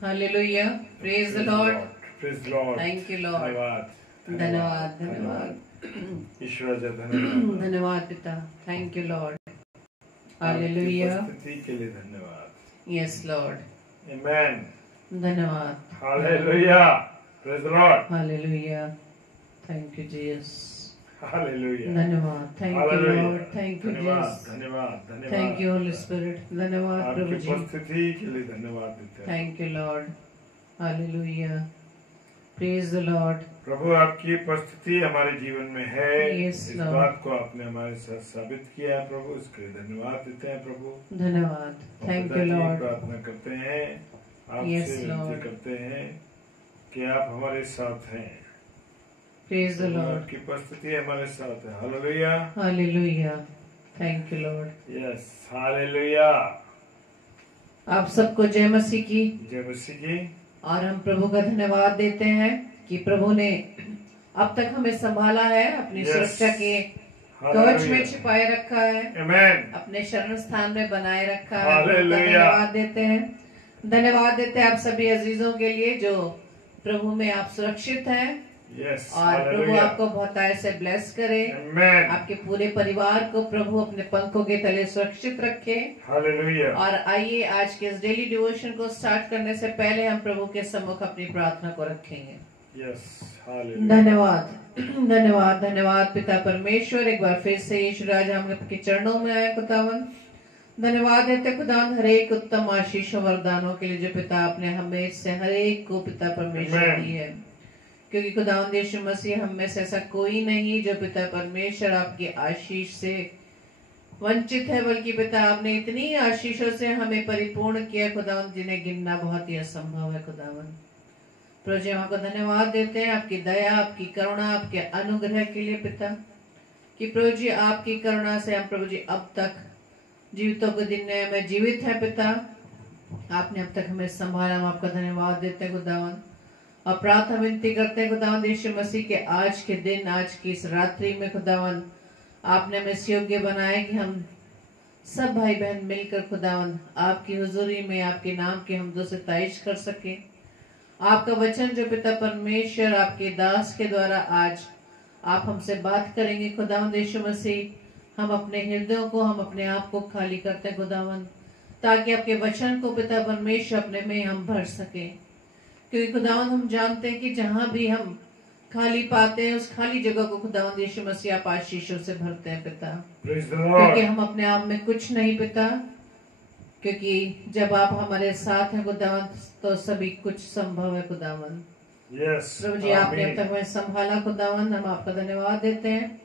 Hallelujah. Praise the Lord. Praise the Lord. Thank you, Lord. धन्यवाद धन्यवाद ईश्वर जी धन्यवाद धन्यवाद पिता. Thank you, Lord. Hallelujah. आपकी उपस्थिति के लिए धन्यवाद. Yes, Lord. Amen. धन्यवाद. Hallelujah. Praise the Lord. Hallelujah. Thank you, Jesus. Hallelujah. धन्यवाद. Thank you, Hallelujah. Lord. Thank you, धन्यवाद Jesus. धन्यवाद धन्यवाद. Thank you, Holy Spirit. धन्यवाद आपकी प्रभु जी. उपस्थिति के लिए धन्यवाद देते हैं. Thank you, Lord. Hallelujah. Praise the Lord. प्रभु आपकी उपस्थिति हमारे जीवन में है. Yes, इस Lord. बात को आपने हमारे साथ साबित किया है प्रभु. इसके लिए धन्यवाद देते हैं प्रभु. धन्यवाद. Thank you, Lord. प्रार्थना करते हैं Yes, आपसे Lord. विनती करते हैं कि आप हमारे साथ हैं. Praise the Lord. आपकी उपस्थिति हमारे साथ है. Hallelujah. Hallelujah. Thank you, Lord. Yes hallelujah. आप सबको जय मसीह की. जय मसीह की. और हम प्रभु का धन्यवाद देते हैं कि प्रभु ने अब तक हमें संभाला है, अपनी Yes. सुरक्षा के कवच में छिपाए रखा है, Amen. अपने शरण स्थान में बनाए रखा है. प्रभु का Hallelujah. धन्यवाद देते हैं. धन्यवाद देते हैं आप सभी अजीजों के लिए जो प्रभु में आप सुरक्षित हैं. Yes. और प्रभु Hallelujah. आपको बहुतायत से ब्लेस करे. Amen. आपके पूरे परिवार को प्रभु अपने पंखों के तले सुरक्षित रखे. Hallelujah. और आइए आज के इस डेली डिवोशन को स्टार्ट करने से पहले हम प्रभु के सम्मुख अपनी प्रार्थना को रखेंगे. Yes. Hallelujah. धन्यवाद धन्यवाद धन्यवाद पिता परमेश्वर. एक बार फिर से यीशु राजा हम आपके चरणों में आए खुदावन. धन्यवाद देते खुदावन हर एक उत्तम आशीष और वरदानों के लिए जो पिता आपने हमें से हर एक को पिता परमेश्वर Amen. दी है. क्योंकि खुदावंद यीशु मसीह हम में से ऐसा कोई नहीं जो पिता परमेश्वर आपकी आशीष से वंचित है, बल्कि पिता आपने इतनी आशीषों से हमें परिपूर्ण किया खुदावंद जिन्हें गिनना बहुत ही असंभव है. खुदावंद प्रभु जी हम आपको धन्यवाद देते हैं आपकी दया, आपकी करुणा, आपके अनुग्रह के लिए पिता. कि प्रभु जी आपकी करुणा से हम प्रभु जी अब तक जीवितों को दिन में जीवित है पिता. आपने अब तक हमें संभाला. हम आपका धन्यवाद देते हैं खुदावंद. और प्रार्थना विनती करते हैं खुदावंद यीशु मसीह के आज के दिन, आज की इस रात्रि में खुदावंद आपने हमें इस योग्य बनाया कि हम सब भाई बहन मिलकर खुदावंद आपकी हुजूरी में आपके नाम के हम दो से तारीफ कर सके. आपका वचन जो पिता परमेश्वर आपके दास के द्वारा आज आप हमसे बात करेंगे खुदावंद यीशु मसीह. हम अपने हृदयों को, हम अपने आप को खाली करते हैं खुदावंद, ताकि आपके वचन को पिता परमेश्वर अपने में हम भर सके. क्योंकि खुदावंद हम जानते हैं कि जहां भी हम खाली पाते हैं उस खाली जगह को खुदावंद यीशु मसीह आप आशीषों से भरते हैं पिता. Praise the क्योंकि Lord. हम अपने आप में कुछ नहीं पिता. क्योंकि जब आप हमारे साथ हैं खुदावंद तो सभी कुछ संभव है खुदावंद. Yes. प्रभु जी आपने अब Amen. तक हमें संभाला खुदावंद. हम आपका धन्यवाद देते हैं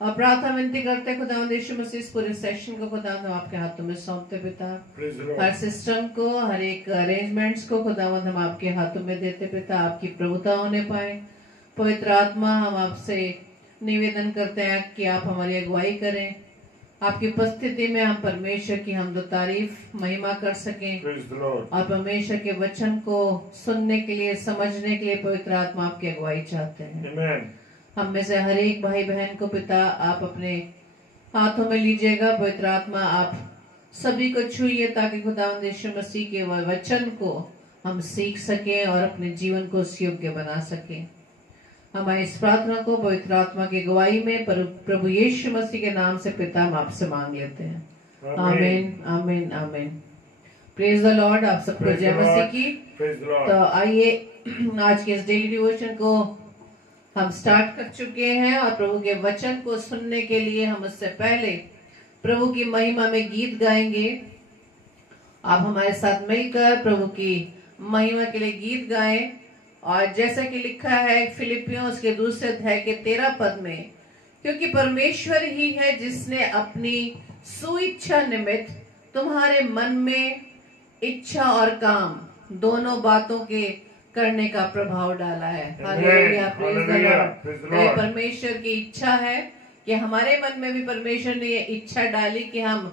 और प्रार्थना विनती करते हैं खुदावंद यीशु मसीह इस पूरे सेशन को खुदावंद हम आपके हाथों में सौंपते पिता. Praise the her Lord. System को, हर एक अरेंजमेंट्स को खुदावंद हम आपके हाथों में देते पिता. आपकी प्रभुता होने पाए. पवित्र आत्मा हम आपसे निवेदन करते हैं कि आप हमारी अगुवाई करें. आपकी उपस्थिति में हम परमेश्वर की हम दो तारीफ महिमा कर सकें. Praise the Lord. और परमेश्वर के वचन को सुनने के लिए, समझने के लिए पवित्र आत्मा आपकी अगुवाई चाहते हैं. Amen. हम में से हर एक भाई बहन को पिता आप अपने हाथों में लीजिएगा. पवित्र आत्मा आप सभी को छुइए ताकि खुदावंद यीशु मसीह के वचन को हम सीख सकें और अपने जीवन को उस योग्य बना सकें. हमारी इस प्रार्थना को पवित्र आत्मा की गवाही में प्रभु यीशु मसीह के नाम से पिता हम आपसे मांग लेते हैं. आमीन आमीन आमीन. Praise the Lord. आप सबको Praise जय the मसीह Lord. की. Praise the Lord. तो आइए आज के इस डेली डिवोशन को हम स्टार्ट कर चुके हैं और प्रभु के वचन को सुनने के लिए हम उससे पहले प्रभु की महिमा में गीत गाएंगे. आप हमारे साथ मिलकर प्रभु की महिमा के लिए गीत गाएं. और जैसा कि लिखा है फिलिपियों उसके दूसरे अध्याय के 13 पद में, क्योंकि परमेश्वर ही है जिसने अपनी सुइच्छा निमित्त तुम्हारे मन में इच्छा और काम दोनों बातों के करने का प्रभाव डाला है. Hallelujah. Praise the Lord. Praise the तो ये Lord. परमेश्वर की इच्छा है कि हमारे मन में भी परमेश्वर ने ये इच्छा डाली कि हम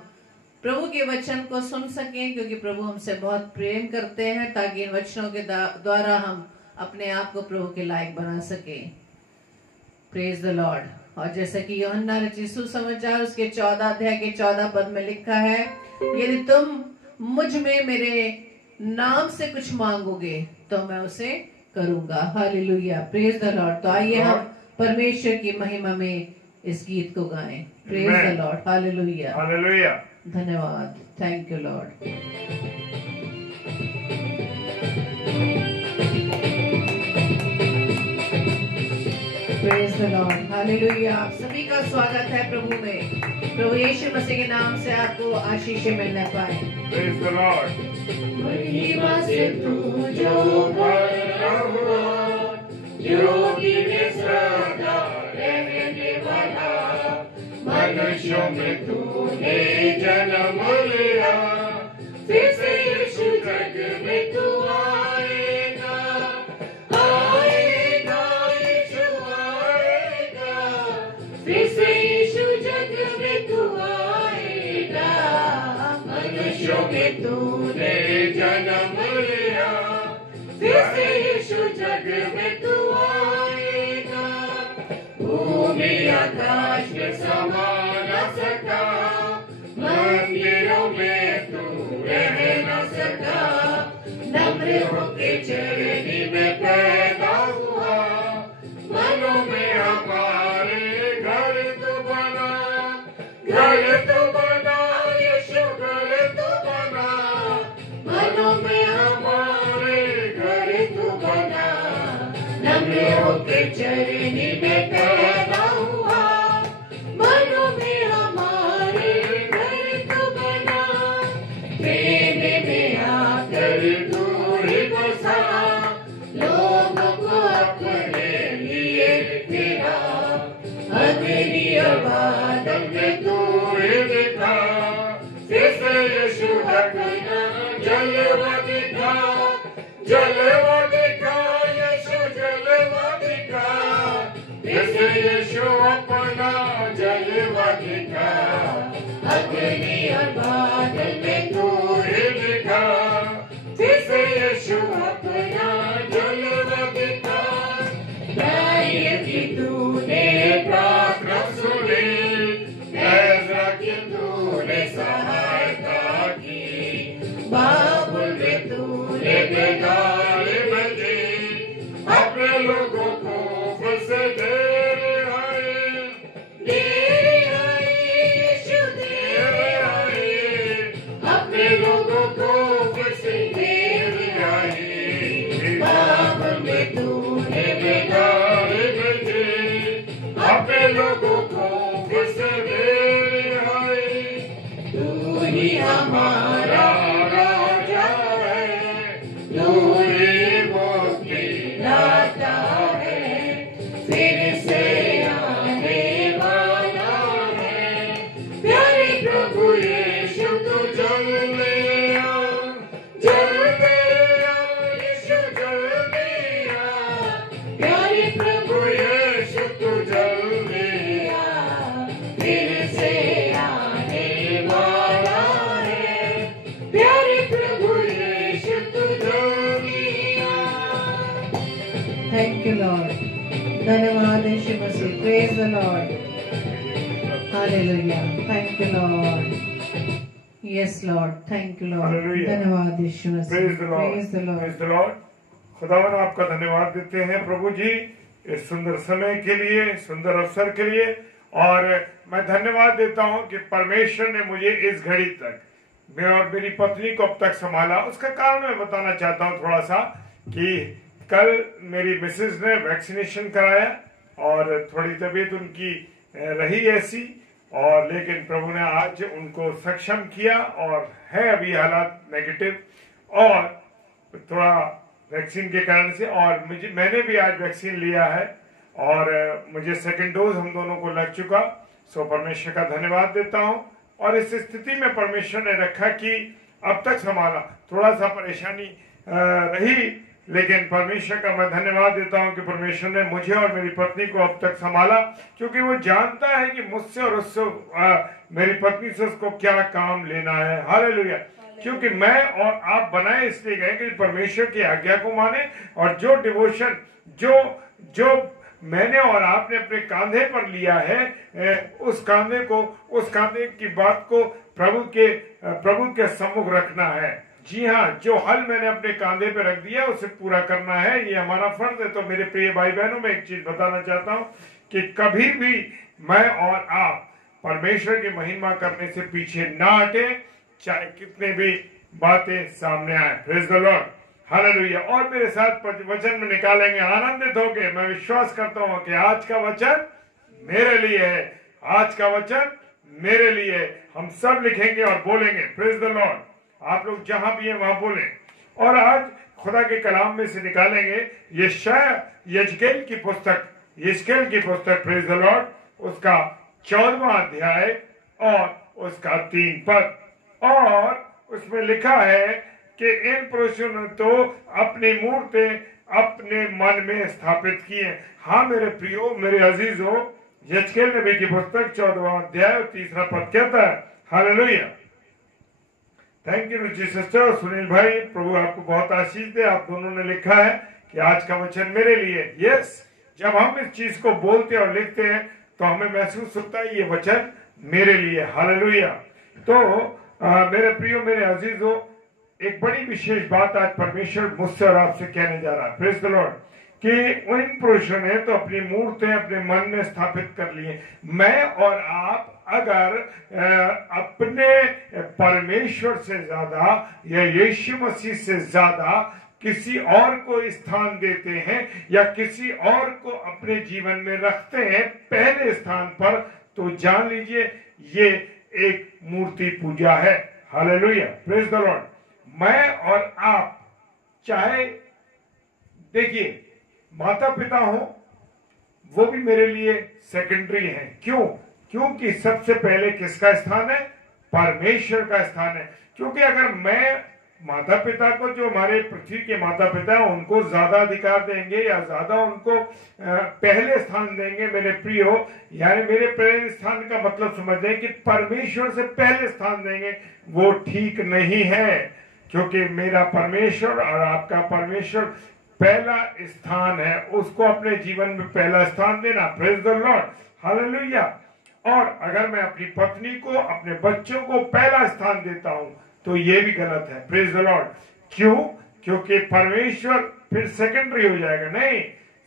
प्रभु के वचन को सुन सकें. क्योंकि प्रभु हमसे बहुत प्रेम करते हैं ताकि इन वचनों के द्वारा हम अपने आप को प्रभु के लायक बना सके. Praise the Lord. और जैसे कि यूहन्ना रचित सुसमाचार उसके 14 अध्याय के 14 पद में लिखा है, यदि तुम मुझ में मेरे नाम से कुछ मांगोगे तो मैं उसे करूंगा। Hallelujah, praise the Lord. तो आइए हम परमेश्वर की महिमा में इस गीत को गाएं। Praise the lord, hallelujah, hallelujah. धन्यवाद, thank you lord. Praise the lord, hallelujah. आप सभी का स्वागत है प्रभु में। प्रभु यीशु मसीह के नाम से आपको आशीष मिलने पाए। Praise the Lord. महिमा से तू जो भरा हुआ, योगी में सदा रहने वाला, मनुष्यों में तूने जन्म लिया, फिर से यीशु जग में तू आएगा, आएगा यीशु आएगा, फिर से यीशु जग में तू आएगा, मनुष्यों में तूने जन्म लिया, फिर से यीशु जग में तू आएगा, भूमि आकाश में समा न सका, मंदिरों में तू रह न सका, नम्र होके चरनी में पैदा हुआ, मनों में हमारे घर तू बना, घर तू बना यीशु, घर तू बना, मनों में हमारे घर तू बना, नम्र होके चरनी में पैदा हुआ, मनों में हमारे घर तू बना, प्रेम में आकर दूर बसा, लोगों को अपने लिए तेरा, अग्नि और बादल में दूर दिखा, फिर से यीशु अपना जलवा दिखा, जलवा दिखा यीशु जलवा दिखा, फिर से यीशु अपना जलवा दिखा, अग्नि और बादल में दूर दिखा, फिर से यीशु अपना जलवा दिखा, दाई की तूने प्रार्थना सुनी, ऐसा की तूने सहायता की, बाबुल में तूने बेगारी बजी, अपने लोगों को फिर से देर आए, देर आए यीशु देर आए, अपने लोगों को फिर से देर आए, बाबुल में तूने बेगारी बजी, अपने लोगों को फिर से देर आए, तू ही हमारा राजा है, तू ही मुक्ति दाता है, फिर से आने वाला है, प्यारे प्रभु यीशु तू जल्दी आ, जल्दी आ यीशु जल्दी आ, प्यारे प्रभु यीशु तू जल्दी आ, फिर से आने वाला है, प्यारे प्रभु यीशु तू जल्दी आ। थैंक यू लॉर्ड, धन्यवाद यीशु मसीह। Praise the lord, hallelujah, thank you lord, yes lord, thank you lord, Hallelujah. धन्यवाद यीशु मसीह। Praise the lord, praise the lord. Praise the lord. खुदावन आपका धन्यवाद देते हैं प्रभु जी इस सुंदर समय के लिए, सुंदर अवसर के लिए, और मैं धन्यवाद देता हूं कि परमेश्वर ने मुझे इस घड़ी तक मेरा और मेरी पत्नी को अब तक संभाला। उसका कारण मैं बताना चाहता हूं थोड़ा सा कि कल मेरी मिसेज ने वैक्सीनेशन कराया और थोड़ी तबीयत उनकी रही ऐसी, और लेकिन प्रभु ने आज उनको सक्षम किया और है अभी हालात नेगेटिव और थोड़ा वैक्सीन के कारण से, और मैंने भी आज वैक्सीन लिया है और मुझे सेकंड डोज हम दोनों को लग चुका। सो परमेश्वर का धन्यवाद देता हूं। और इस स्थिति में परमेश्वर ने रखा कि अब तक संभाला, थोड़ा सा परेशानी रही, लेकिन परमेश्वर का मैं धन्यवाद देता हूं कि परमेश्वर ने मुझे और मेरी पत्नी को अब तक संभाला, क्योंकि वो जानता है कि मुझसे और उससे मेरी पत्नी से उसको क्या काम लेना है। हालेलुया। क्योंकि मैं और आप बनाए इसलिए गए कि परमेश्वर की आज्ञा को माने, और जो डिवोशन जो मैंने और आपने अपने कांधे पर लिया है, उस कांधे की बात को प्रभु के सम्मुख रखना है। जी हाँ, जो हल मैंने अपने कांधे पे रख दिया उसे पूरा करना है, ये हमारा फर्ज है। तो मेरे प्रिय भाई बहनों, मैं एक चीज बताना चाहता हूँ कि कभी भी मैं और आप परमेश्वर की महिमा करने से पीछे ना हटे, चाहे कितने भी बातें सामने आए। Praise the lord, hallelujah. और मेरे साथ वचन में निकालेंगे आनंदित होके। मैं विश्वास करता हूँ कि आज का वचन मेरे लिए है, आज का वचन मेरे लिए। हम सब लिखेंगे और बोलेंगे। Praise the Lord. आप लोग जहां भी हैं वहां बोलें। और आज खुदा के कलाम में से निकालेंगे यजकेल की पुस्तक, प्रेज द लॉर्ड, उसका 14वां अध्याय और उसका 3 पद। और उसमें लिखा है कि इन पुरुषों ने तो अपनी मूर्तें अपने मन में स्थापित की है। हाँ मेरे प्रियो, मेरे अजीजों, यजकेल नबी की पुस्तक 14वां अध्याय और 3 पद कहता है, hallelujah. Thank you Ruchi sister, Sunil भाई, प्रभु आपको बहुत आशीष दे। आप दोनों ने लिखा है कि आज का वचन मेरे लिए। यस, जब हम इस चीज को बोलते और लिखते हैं तो हमें महसूस होता है ये वचन मेरे लिए। हालेलुया। तो मेरे प्रियो, मेरे अजीजों, एक बड़ी विशेष बात आज परमेश्वर मुझसे और आपसे कहने जा रहा है। प्रेज द लॉर्ड, कि उन पुरुषों ने तो अपनी मूर्तें अपने मन में स्थापित कर लिए। मैं और आप अगर अपने परमेश्वर से ज्यादा या यीशु मसीह से ज्यादा किसी और को स्थान देते हैं या किसी और को अपने जीवन में रखते हैं पहले स्थान पर, तो जान लीजिए ये एक मूर्ति पूजा है। Hallelujah, praise the Lord. मैं और आप, चाहे देखिए माता पिता हो, वो भी मेरे लिए सेकेंडरी है। क्यों? क्योंकि सबसे पहले किसका स्थान है? परमेश्वर का स्थान है। क्योंकि अगर मैं माता पिता को, जो हमारे पृथ्वी के माता पिता है, उनको ज्यादा अधिकार देंगे या ज्यादा उनको पहले स्थान देंगे, मेरे प्रियो, यानी मेरे पहले स्थान का मतलब समझ लें कि परमेश्वर से पहले स्थान देंगे, वो ठीक नहीं है। क्योंकि मेरा परमेश्वर और आपका परमेश्वर पहला स्थान है, उसको अपने जीवन में पहला स्थान देना। Praise the lord, hallelujah. और अगर मैं अपनी पत्नी को, अपने बच्चों को पहला स्थान देता हूं तो ये भी गलत है। Praise the Lord. क्यों? क्योंकि परमेश्वर फिर सेकेंडरी हो जाएगा। नहीं,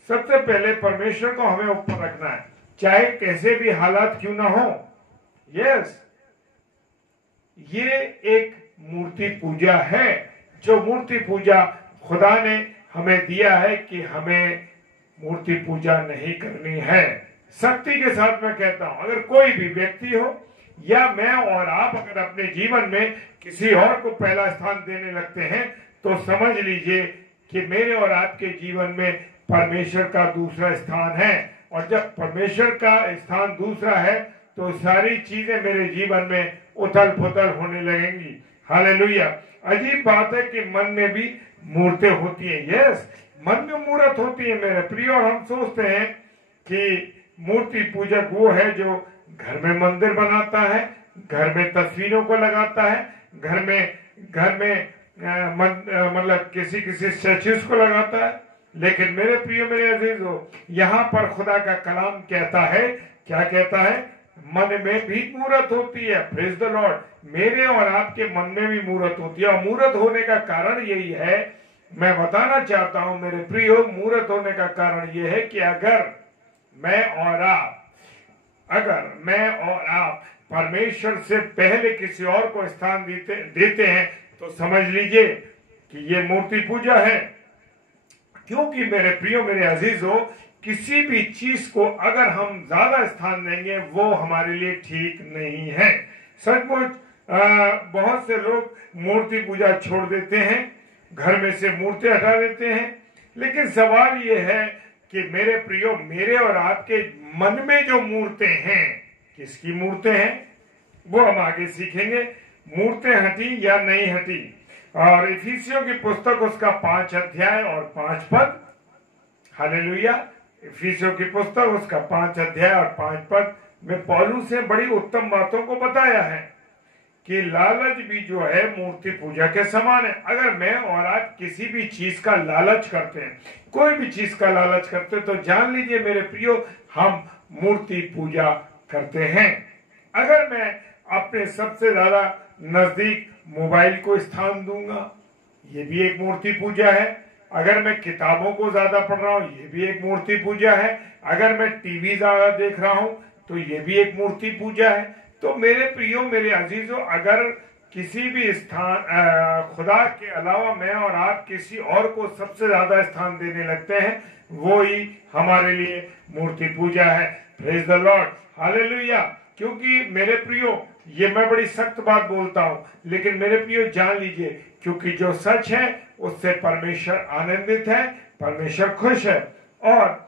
सबसे पहले परमेश्वर को हमें ऊपर रखना है, चाहे कैसे भी हालात क्यों ना हो। यस, ये एक मूर्ति पूजा है, जो मूर्ति पूजा खुदा ने हमें दिया है कि हमें मूर्ति पूजा नहीं करनी है। सख्ती के साथ मैं कहता हूं, अगर कोई भी व्यक्ति हो या मैं और आप अगर अपने जीवन में किसी और को पहला स्थान देने लगते हैं तो समझ लीजिए कि मेरे और आपके जीवन में परमेश्वर का दूसरा स्थान है। और जब परमेश्वर का स्थान दूसरा है तो सारी चीजें मेरे जीवन में उथल पुथल होने लगेंगी। हालेलुया। अजीब बात है कि मन में भी मूर्तें होती है। यस, मन में मूर्त होती है मेरे प्रिय। और हम सोचते हैं कि मूर्ति पूजक वो है जो घर में मंदिर बनाता है, घर में तस्वीरों को लगाता है, घर में मतलब किसी स्टैच्यूज को लगाता है। लेकिन मेरे प्रिय, मेरे अजीजों, यहाँ पर खुदा का कलाम कहता है, क्या कहता है? मन में भी मूर्त होती है। Praise the Lord. मेरे और आपके मन में भी मूर्त होती है। और मूर्त होने का कारण यही है, मैं बताना चाहता हूं मेरे प्रियो, मूर्त होने का कारण यह है कि अगर मैं और आप परमेश्वर से पहले किसी और को स्थान देते हैं तो समझ लीजिए कि ये मूर्ति पूजा है। क्योंकि मेरे प्रियो, मेरे अजीजों, किसी भी चीज को अगर हम ज्यादा स्थान देंगे वो हमारे लिए ठीक नहीं है। सचमुच बहुत से लोग मूर्ति पूजा छोड़ देते हैं, घर में से मूर्ति हटा देते हैं। लेकिन सवाल ये है कि मेरे प्रियो, मेरे और आपके मन में जो मूर्तें हैं, किसकी मूर्तें हैं वो हम आगे सीखेंगे। मूर्तें हटी या नहीं हटी। और इफिसियों की पुस्तक उसका 5 अध्याय और 5 पद। हालेलुया। इफिसियों की पुस्तक उसका 5 अध्याय और 5 पद में पौलुस ने बड़ी उत्तम बातों को बताया है कि लालच भी जो है मूर्ति पूजा के समान है। अगर मैं और आप किसी भी चीज का लालच करते हैं, कोई भी चीज का लालच करते हैं, तो जान लीजिए मेरे प्रियो, हम मूर्ति पूजा करते हैं। अगर मैं अपने सबसे ज्यादा नजदीक मोबाइल को स्थान दूंगा, ये भी एक मूर्ति पूजा है। अगर मैं किताबों को ज्यादा पढ़ रहा हूँ, ये भी एक मूर्ति पूजा है। अगर मैं टीवी ज्यादा देख रहा हूँ तो ये भी एक मूर्ति पूजा है। तो मेरे प्रियो, मेरे अजीजों, अगर किसी भी स्थान खुदा के अलावा मैं और आप किसी और को सबसे ज्यादा स्थान देने लगते हैं, वो ही हमारे लिए मूर्ति पूजा है। Praise the lord, hallelujah. क्योंकि मेरे प्रियो, ये मैं बड़ी सख्त बात बोलता हूं, लेकिन मेरे प्रियो जान लीजिए, क्योंकि जो सच है उससे परमेश्वर आनंदित है, परमेश्वर खुश है। और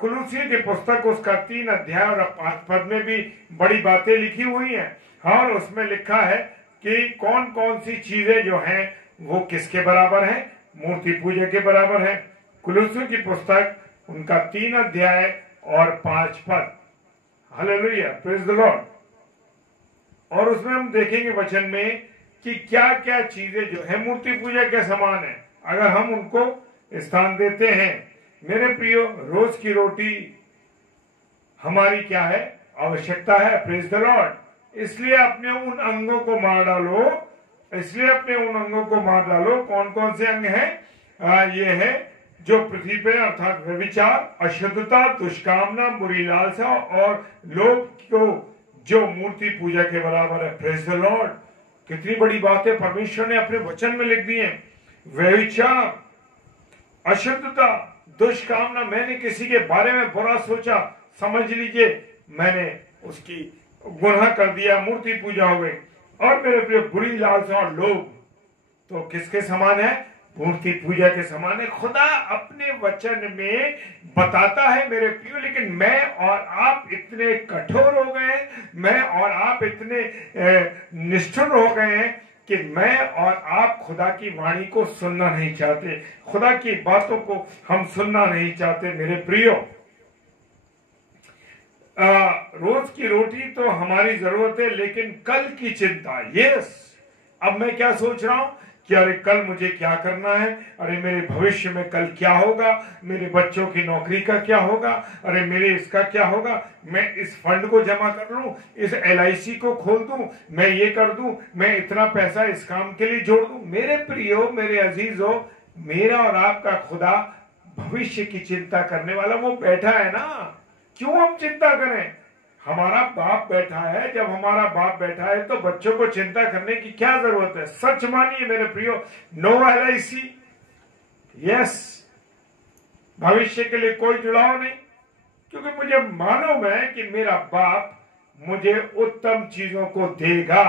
कुलुस्सी की पुस्तक उसका 3 अध्याय और 5 पद में भी बड़ी बातें लिखी हुई हैं। और उसमें लिखा है कि कौन कौन सी चीजें जो हैं वो किसके बराबर हैं, मूर्ति पूजा के बराबर हैं। कुलुस्सी की पुस्तक उनका 3 अध्याय और 5 पद, हालेलुया, प्रेज द लॉर्ड। और उसमें हम देखेंगे वचन में कि क्या क्या चीजें जो है मूर्ति पूजा के समान है, अगर हम उनको स्थान देते हैं। मेरे प्रियो, रोज की रोटी हमारी क्या है, आवश्यकता है। Praise the Lord. इसलिए अपने उन अंगों को मार डालो, इसलिए अपने उन अंगों को मार डालो। कौन कौन से अंग हैं? ये है जो पृथ्वी पे, अर्थात व्यभिचार, अशुद्धता, दुष्कामना, बुरी लालसा और लोभ को जो मूर्ति पूजा के बराबर है। Praise the Lord. कितनी बड़ी बातें परमेश्वर ने अपने वचन में लिख दी है। व्यभिचार, अशुद्धता, दुष्कामना, मैंने किसी के बारे में बुरा सोचा, समझ लीजिए मैंने उसकी गुनाह कर दिया, मूर्ति पूजा हो गई। और मेरे प्रिय, बुरी लालसा और लोभ तो किसके समान है? मूर्ति पूजा के समान है। खुदा अपने वचन में बताता है मेरे प्रियो, लेकिन मैं और आप इतने कठोर हो गए, मैं और आप इतने निष्ठुर हो गए हैं कि मैं और आप खुदा की वाणी को सुनना नहीं चाहते, खुदा की बातों को हम सुनना नहीं चाहते। मेरे प्रियो, रोज की रोटी तो हमारी जरूरत है, लेकिन कल की चिंता, यस, अब मैं क्या सोच रहा हूं कि अरे कल मुझे क्या करना है, अरे मेरे भविष्य में कल क्या होगा, मेरे बच्चों की नौकरी का क्या होगा, अरे मेरे इसका क्या होगा, मैं इस फंड को जमा कर लूं, इस LIC को खोल दूं, मैं ये कर दूं, मैं इतना पैसा इस काम के लिए जोड़ दूं। मेरे प्रियो, मेरे अजीजों, मेरा और आपका खुदा भविष्य की चिंता करने वाला वो बैठा है ना। क्यों हम चिंता करें? हमारा बाप बैठा है। जब हमारा बाप बैठा है तो बच्चों को चिंता करने की क्या जरूरत है? सच मानिए मेरे प्रियो, नो LIC, यस, भविष्य के लिए कोई जुड़ाव नहीं, क्योंकि मुझे मालूम है कि मेरा बाप मुझे उत्तम चीजों को देगा।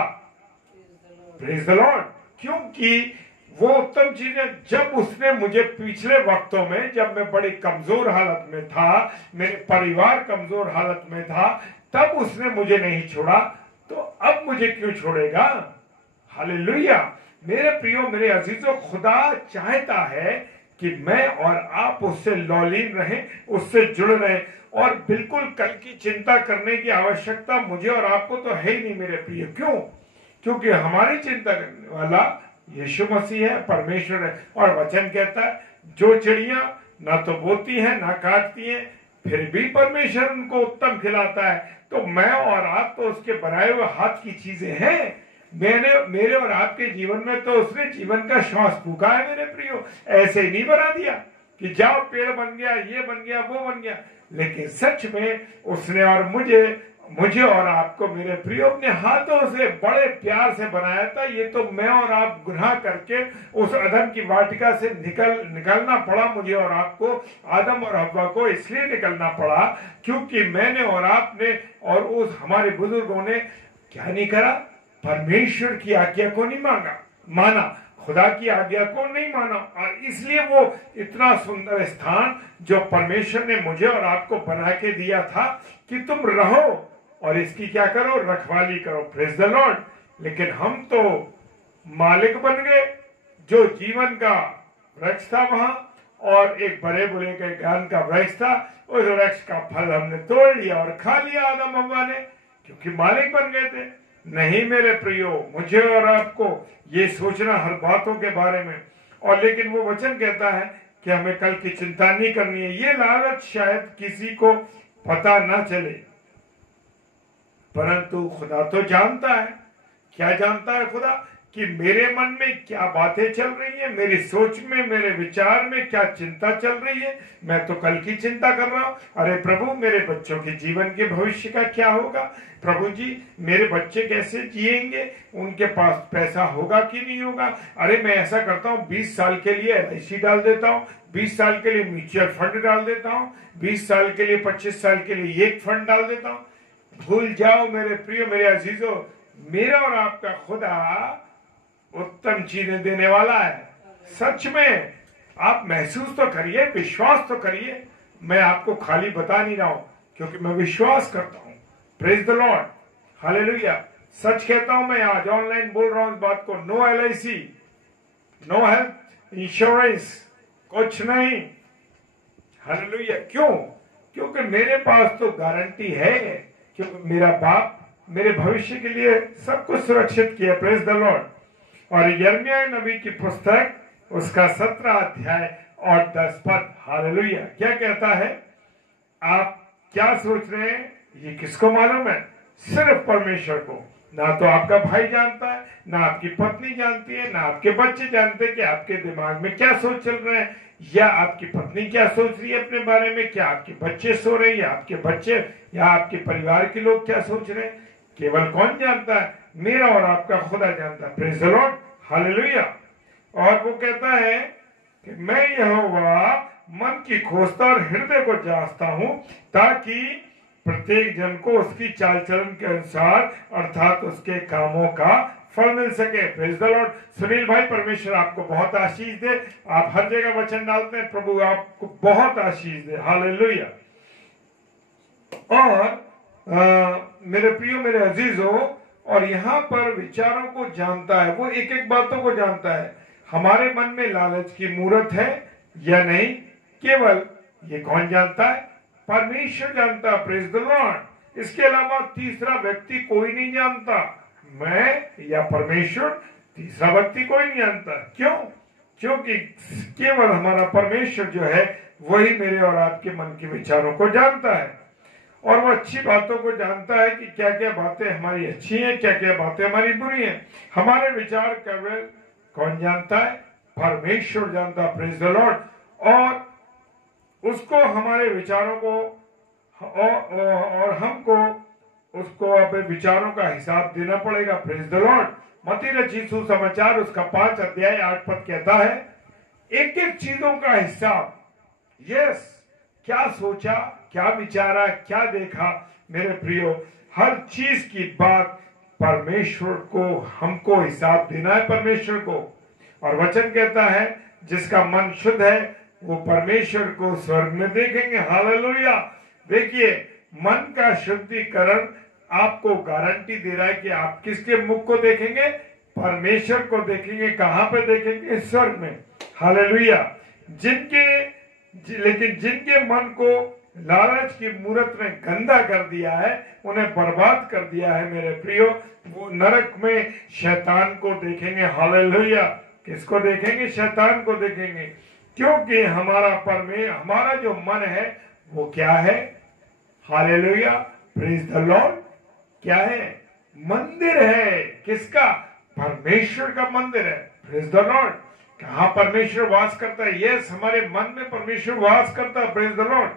Praise the Lord. क्योंकि वो उत्तम चीजें, जब उसने मुझे पिछले वक्तों में, जब मैं बड़ी कमजोर हालत में था, मेरे परिवार कमजोर हालत में था, तब उसने मुझे नहीं छोड़ा, तो अब मुझे क्यों छोड़ेगा? हालेलुया। मेरे प्रियो, मेरे अजीजों, खुदा चाहता है कि मैं और आप उससे लौलीन रहें, उससे जुड़ रहें, और बिल्कुल कल की चिंता करने की आवश्यकता मुझे और आपको तो है ही नहीं मेरे प्रिय। क्यों? क्योंकि हमारी चिंता करने वाला यीशु मसीह है, परमेश्वर है। और वचन कहता है, जो चिड़ियां ना तो बोती हैं ना काटती हैं, फिर भी परमेश्वर उनको उत्तम खिलाता है। तो मैं और आप तो उसके बनाए हुए हाथ की चीजें हैं। मेरे और आपके जीवन में तो उसने जीवन का श्वास फूका है मेरे प्रियो। ऐसे ही नहीं बना दिया कि जाओ पेड़ बन गया, ये बन गया, वो बन गया, लेकिन सच में उसने और मुझे और आपको मेरे प्रियो अपने हाथों से बड़े प्यार से बनाया था। ये तो मैं और आप गुनाह करके उस अदम की वाटिका से निकलना पड़ा मुझे और आपको, आदम और हव्वा को इसलिए निकलना पड़ा क्योंकि मैंने और आपने और उस हमारे बुजुर्गों ने क्या नहीं करा? परमेश्वर की आज्ञा को नहीं माना, खुदा की आज्ञा को नहीं माना। और इसलिए वो इतना सुंदर स्थान जो परमेश्वर ने मुझे और आपको बना के दिया था कि तुम रहो और इसकी क्या करो? रखवाली करो। Praise the Lord. लेकिन हम तो मालिक बन गए। जो जीवन का वृक्ष था वहां, और एक बड़े बुरे के ज्ञान का वृक्ष था, उस वृक्ष का फल हमने तोड़ लिया और खा लिया आदम हव्वा ने, क्योंकि मालिक बन गए थे। नहीं मेरे प्रियो, मुझे और आपको ये सोचना हर बातों के बारे में, और लेकिन वो वचन कहता है कि हमें कल की चिंता नहीं करनी है। ये लालच शायद किसी को पता ना चले, परंतु खुदा तो जानता है। क्या जानता है खुदा? कि मेरे मन में क्या बातें चल रही है, मेरी सोच में, मेरे विचार में क्या चिंता चल रही है। मैं तो कल की चिंता कर रहा हूँ। अरे प्रभु, मेरे बच्चों के जीवन के भविष्य का क्या होगा? प्रभु जी, मेरे बच्चे कैसे जिएंगे? उनके पास पैसा होगा कि नहीं होगा? अरे मैं ऐसा करता हूँ, 20 साल के लिए LIC डाल देता हूँ, 20 साल के लिए म्यूचुअल फंड डाल देता हूँ, 20 साल के लिए, 25 साल के लिए एक फंड डाल देता हूँ। भूल जाओ मेरे प्रियो, मेरे अजीजों, मेरा और आपका खुदा उत्तम चीजें देने वाला है। सच में आप महसूस तो करिए, विश्वास तो करिए। मैं आपको खाली बता नहीं रहा हूं, क्योंकि मैं विश्वास करता हूं। Praise the lord, hallelujah. सच कहता हूं, मैं आज ऑनलाइन बोल रहा हूं इस बात को। No LIC, no health insurance, कुछ नहीं। हालेलुया। क्यों? क्योंकि मेरे पास तो गारंटी है, क्योंकि मेरा बाप मेरे भविष्य के लिए सब कुछ सुरक्षित किया। Praise the Lord. और यिर्मयाह नबी की पुस्तक, उसका 17 अध्याय और 10 पद, हालेलुया, क्या कहता है? आप क्या सोच रहे हैं? ये किसको मालूम है? सिर्फ परमेश्वर को। ना तो आपका भाई जानता है, ना आपकी पत्नी जानती है, ना आपके बच्चे जानते कि आपके दिमाग में क्या सोच चल रहा है, या आपकी पत्नी क्या सोच रही है अपने बारे में, क्या आपके बच्चे सो रहे हैं, या आपके बच्चे या आपके परिवार के लोग क्या सोच रहे हैं। केवल कौन जानता है? मेरा और आपका खुदा जानता है। Praise the lord, hallelujah. और वो कहता है कि मैं यहोवा मन की खोजता और हृदय को जांचता हूं, ताकि प्रत्येक जन को उसकी चाल चलन के अनुसार अर्थात उसके कामों का फल मिल सके। Praise the Lord. सुनील भाई, परमेश्वर आपको बहुत आशीष दे। आप हर जगह वचन डालते हैं, प्रभु आपको बहुत आशीष दे। हालेलुया। और मेरे प्रियो, मेरे अजीजों, और यहाँ पर विचारों को जानता है, वो एक एक बातों को जानता है। हमारे मन में लालच की मूर्त है या नहीं, केवल ये कौन जानता है? परमेश्वर जानता। Praise the Lord. इसके अलावा तीसरा व्यक्ति कोई नहीं जानता। मैं या परमेश्वर, तीसरा व्यक्ति कोई नहीं जानता। क्यों? क्योंकि केवल हमारा परमेश्वर जो है वही मेरे और आपके मन के विचारों को जानता है। और वो अच्छी बातों को जानता है कि क्या क्या बातें हमारी अच्छी हैं, क्या क्या बातें हमारी बुरी हैं। हमारे विचार केवल कौन जानता है? परमेश्वर जानता। Praise the Lord. और उसको हमारे विचारों को और हमको उसको अपने विचारों का हिसाब देना पड़ेगा। Praise the Lord. मत्ती रचित सुसमाचार उसका 5 अध्याय 8 पद कहता है, एक एक चीजों का हिसाब। यस, क्या सोचा, क्या विचारा, क्या देखा। मेरे प्रियो, हर चीज की बात परमेश्वर को, हमको हिसाब देना है परमेश्वर को। और वचन कहता है, जिसका मन शुद्ध है वो परमेश्वर को स्वर्ग में देखेंगे। हालेलुया। देखिए, मन का शुद्धिकरण आपको गारंटी दे रहा है कि आप किसके मुख को देखेंगे? परमेश्वर को देखेंगे। कहां पे देखेंगे? स्वर्ग में। हालेलुया। लेकिन जिनके मन को लालच की मूर्त ने गंदा कर दिया है, उन्हें बर्बाद कर दिया है, मेरे प्रियो, वो नरक में शैतान को देखेंगे। हालेलुया। किसको देखेंगे? शैतान को देखेंगे। क्योंकि हमारा जो मन है वो क्या है? हालेलुया। Praise the Lord. क्या है? मंदिर है। किसका? परमेश्वर का मंदिर है। Praise the Lord. कहाँ परमेश्वर वास करता है? यस, हमारे मन में परमेश्वर वास करता है। Praise the Lord.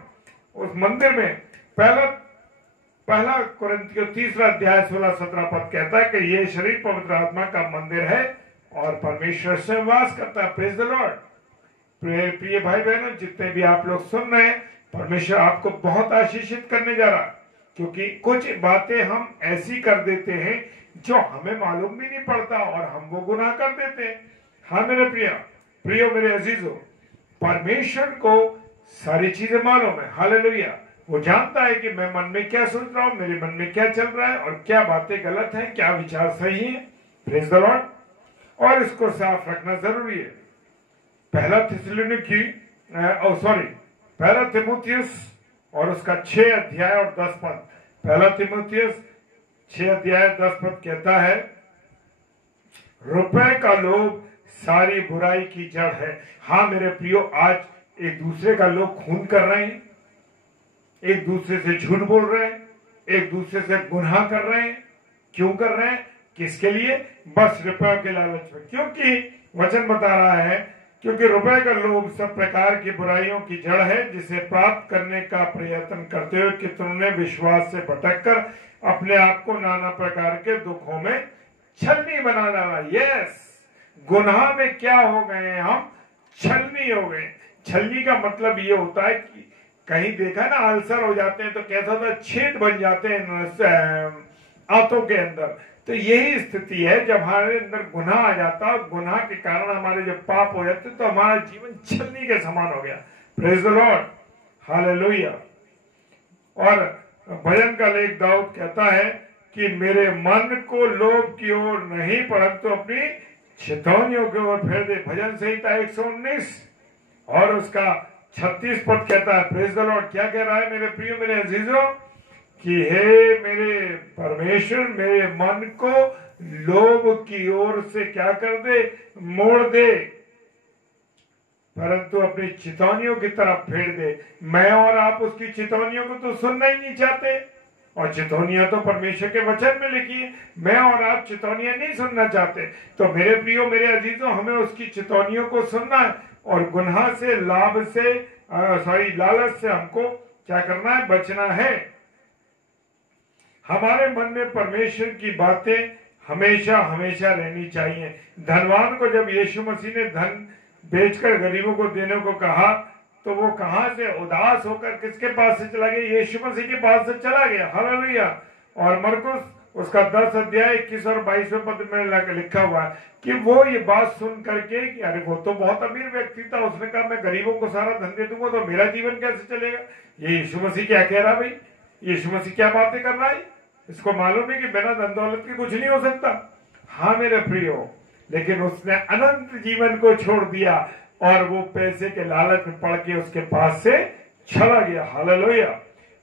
उस मंदिर में पहला कुरिन्थियों 3 अध्याय 16-17 पद कहता है कि ये शरीर पवित्र आत्मा का मंदिर है और परमेश्वर से वास करता है। Praise the Lord. प्रिय भाई बहनों, जितने भी आप लोग सुन रहे हैं, परमेश्वर आपको बहुत आशीषित करने जा रहा है, क्योंकि कुछ बातें हम ऐसी कर देते हैं जो हमें मालूम भी नहीं पड़ता और हम वो गुनाह कर देते हैं। हाँ मेरे प्रियो, मेरे अजीजों, परमेश्वर को सारी चीजें मालूम है। हालेलुया। वो जानता है कि मैं मन में क्या सोच रहा हूं, मेरे मन में क्या चल रहा है, और क्या बातें गलत हैं, क्या विचार सही है। Praise the Lord. और इसको साफ रखना जरूरी है। पहला तिमुथियुस और उसका 6 अध्याय और 10 पद। पहला तिमुथियुस 6 अध्याय 10 पद कहता है, रुपए का लोभ सारी बुराई की जड़ है। हाँ मेरे प्रियो, आज एक दूसरे का लोग खून कर रहे हैं, एक दूसरे से झूठ बोल रहे हैं, एक दूसरे से गुनाह कर रहे हैं। क्यों कर रहे हैं? किसके लिए? बस रुपयों के लालच में। क्योंकि वचन बता रहा है, क्योंकि रुपए का लोभ सब प्रकार की बुराइयों की जड़ है, जिसे प्राप्त करने का प्रयत्न करते हुए कितनों ने विश्वास से भटककर अपने आप को नाना प्रकार के दुखों में छलनी बना डाला। यस, गुनाह में क्या हो गए हैं हम? छलनी हो गए। छलनी का मतलब ये होता है कि कहीं देखा ना, अल्सर हो जाते हैं तो कैसा होता है, छेद बन जाते हैं आंतों के अंदर। तो यही स्थिति है जब हमारे अंदर गुनाह आ जाता है, गुनाह के कारण हमारे जब पाप हो जाते तो हमारा जीवन छलनी के समान हो गया। Praise the lord, hallelujah. और भजन का लेख दाऊद कहता है कि मेरे मन को लोभ की ओर नहीं परंतु अपनी चितौनियों की ओर फेर दे। भजन संहिता 119 और उसका 36 पद कहता है, प्रेज द लॉर्ड, क्या कह रहा है मेरे प्रियो मेरे अजीजों, कि हे मेरे परमेश्वर, मेरे मन को लोभ की ओर से क्या कर दे? मोड़ दे, परंतु अपनी चितौनियों की तरफ फेर दे। मैं और आप उसकी चितौनियों को तो सुनना ही नहीं चाहते, और चितौनियां तो परमेश्वर के वचन में लिखी है। मैं और आप चितौनियां नहीं सुनना चाहते। तो मेरे प्रियो मेरे अजीजों, हमें उसकी चितौनियों को सुनना है, और गुनाह से, लालच से हमको क्या करना है? बचना है। हमारे मन में परमेश्वर की बातें हमेशा हमेशा रहनी चाहिए। धनवान को जब यीशु मसीह ने धन बेचकर गरीबों को देने को कहा, तो वो कहां से? उदास होकर किसके पास से चला गया? यीशु मसीह के पास से चला गया। हालेलुया। और मरकुस उसका 10 अध्याय 21 और 22वें पद में लिखा हुआ है कि वो ये बात सुन करके कि अरे वो तो बहुत अमीर व्यक्ति था, उसने कहा मैं गरीबों को सारा धन दे दूंगा तो मेरा जीवन कैसे चलेगा? ये यीशु मसीह क्या कह रहा? भाई यीशु मसीह क्या बातें कर रहा है? इसको मालूम है कि बिना धन दौलत के कुछ नहीं हो सकता। हाँ मेरे प्रियो, लेकिन उसने अनंत जीवन को छोड़ दिया और वो पैसे के लालच में पड़ के उसके पास से चला गया। हालेलुया।